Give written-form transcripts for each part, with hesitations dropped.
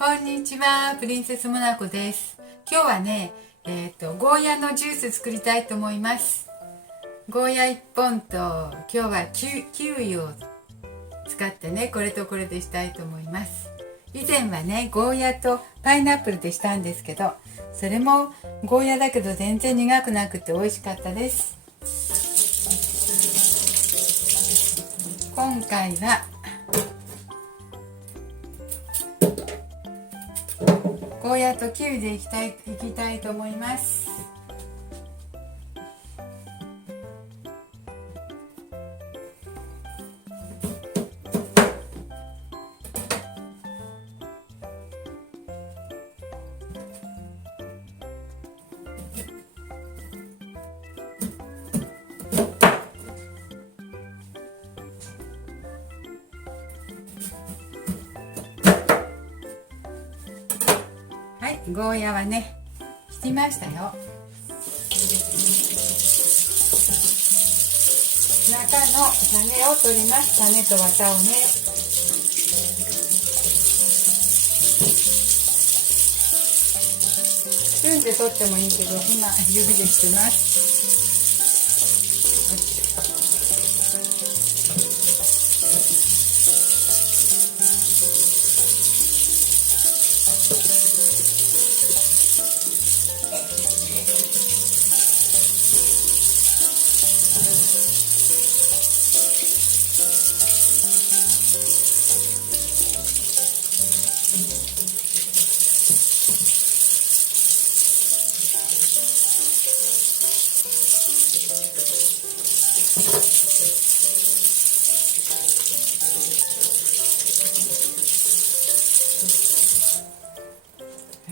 こんにちは、プリンセスモナコです。今日はね、ゴーヤのジュース作りたいと思います。ゴーヤ1本と今日はキウイを使ってね、これとこれでしたいと思います。以前はね、ゴーヤとパイナップルでしたんですけど、それもゴーヤだけど全然苦くなくて美味しかったです。今回はゴーヤとキウイでいきたいと思います。はい、ゴーヤはね、切りましたよ。中の種を取ります。種と綿をね。スプーンで取ってもいいけど、今指でしてます。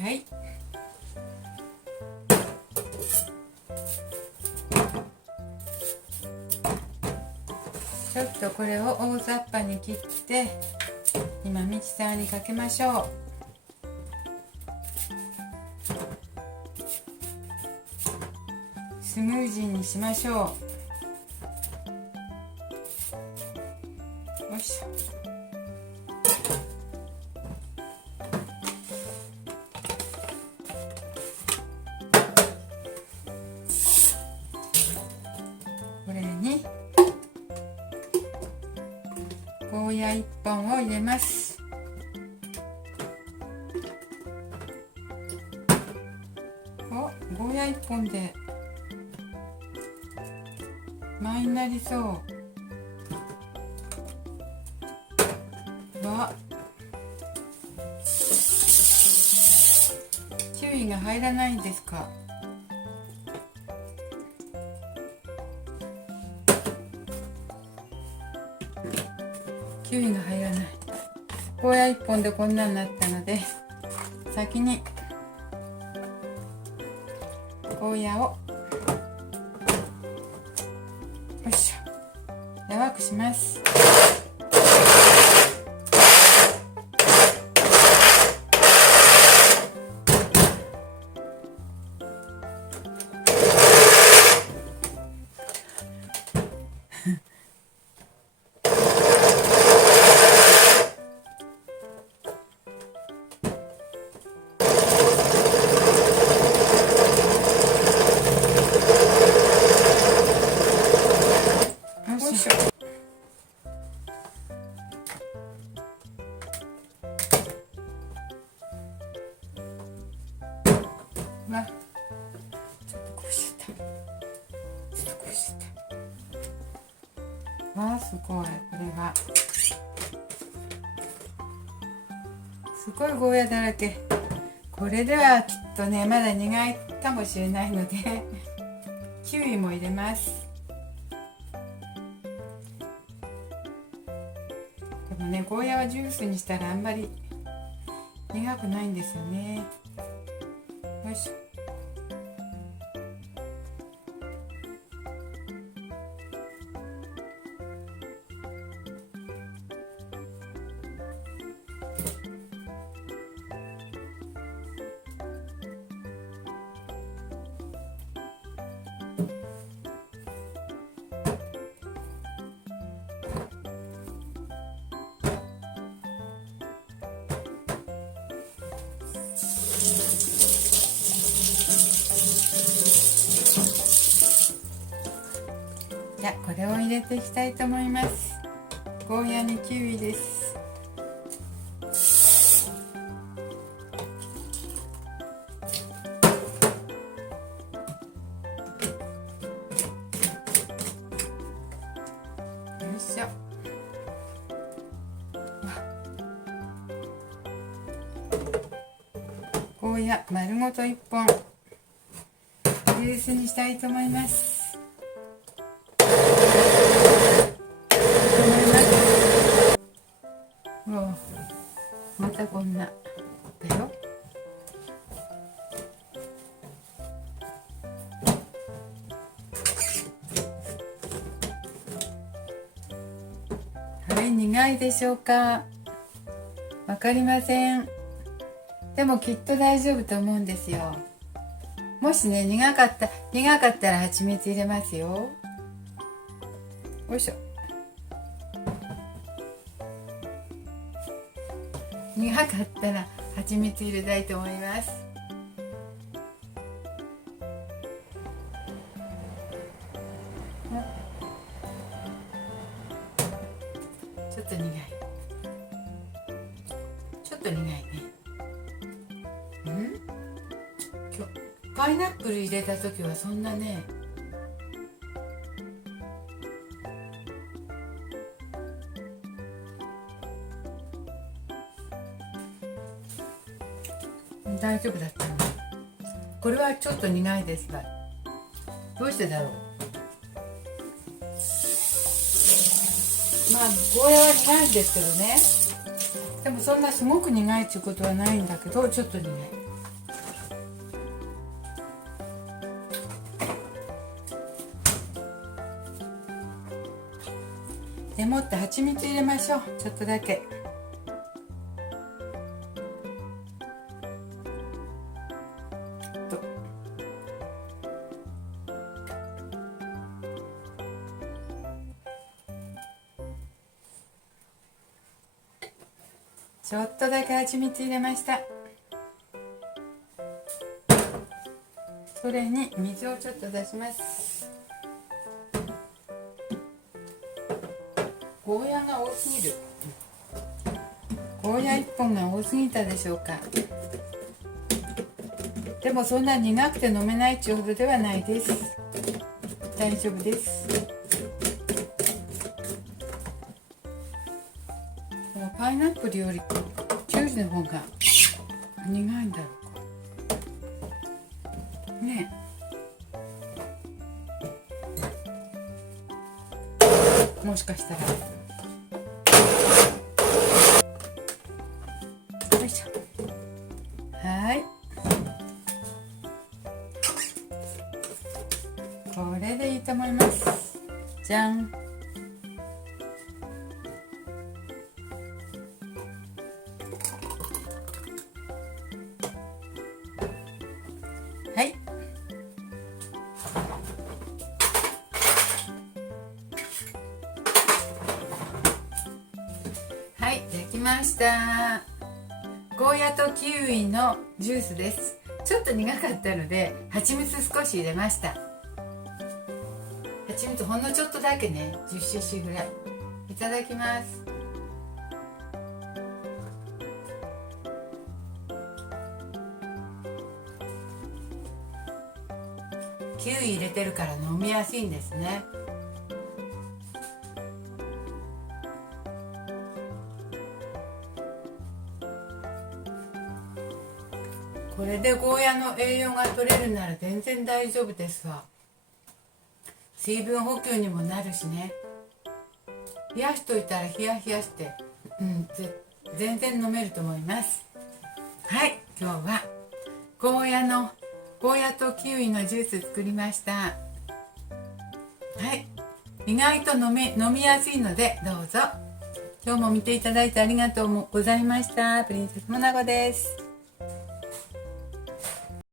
はい。ちょっとこれを大雑把に切って今ミキサーにかけましょう。スムージーにしましょう。よいしょ。これにゴーヤ1本を入れます。ゴーヤ1本で倍になりそうわ。キウイが入らないんですか。キウイが入らない。ゴーヤ1本でこんなになったので、先にゴーヤをよいしょ、柔らくします。わ、ちょっとこうしちゃった。わあ、すごい。これはすごいゴーヤだらけ。これではきっとね、まだ苦いかもしれないのでキウイも入れます。でもね、ゴーヤはジュースにしたらあんまり苦くないんですよね。よいしょ。れを入れていきたいと思います。ゴーヤにキウイです。よいしょ。ゴーヤ丸ごと1本ジュースにしたいと思います。またこんなだよ。はい、苦いでしょうか。わかりません。でもきっと大丈夫と思うんですよ。もしね、苦かったら蜂蜜入れますよ。よいしょ。苦かったら蜂蜜入れたいと思います。ちょっと苦い。ちょっと苦いね。パイナップル入れた時はそんなね、大丈夫だったの。これはちょっと苦いですが、どうしてだろう。まあゴーヤは苦いんですけどね。でもそんなすごく苦いっていうことはないんだけど、ちょっと苦い。でもって蜂蜜入れましょう。ちょっとだけ。ちょっとだけ蜂蜜入れました。それに水をちょっと出します。ゴーヤが多すぎる。ゴーヤ1本が多すぎたでしょうか。でもそんな苦くて飲めないっていうほどではないです。大丈夫です。このパイナップルよりキュウリの方が苦いんだろうかね。もしかしたら。よいしょ。はい、これでいいと思います。じゃん。はい、はい、できました。ゴーヤとキウイのジュースです。ちょっと苦かったので蜂蜜少し入れました。蜂蜜ほんのちょっとだけね、10cc ぐらい。いただきます。キウイ入れてるから飲みやすいんですね。これでゴーヤの栄養が取れるなら全然大丈夫ですわ。水分補給にもなるしね。冷やしといたら冷やして、全然飲めると思います。はい、今日はゴーヤとキウイのジュース作りました。はい、意外と飲みやすいのでどうぞ。今日も見ていただいてありがとうございました。プリンセスモナコです。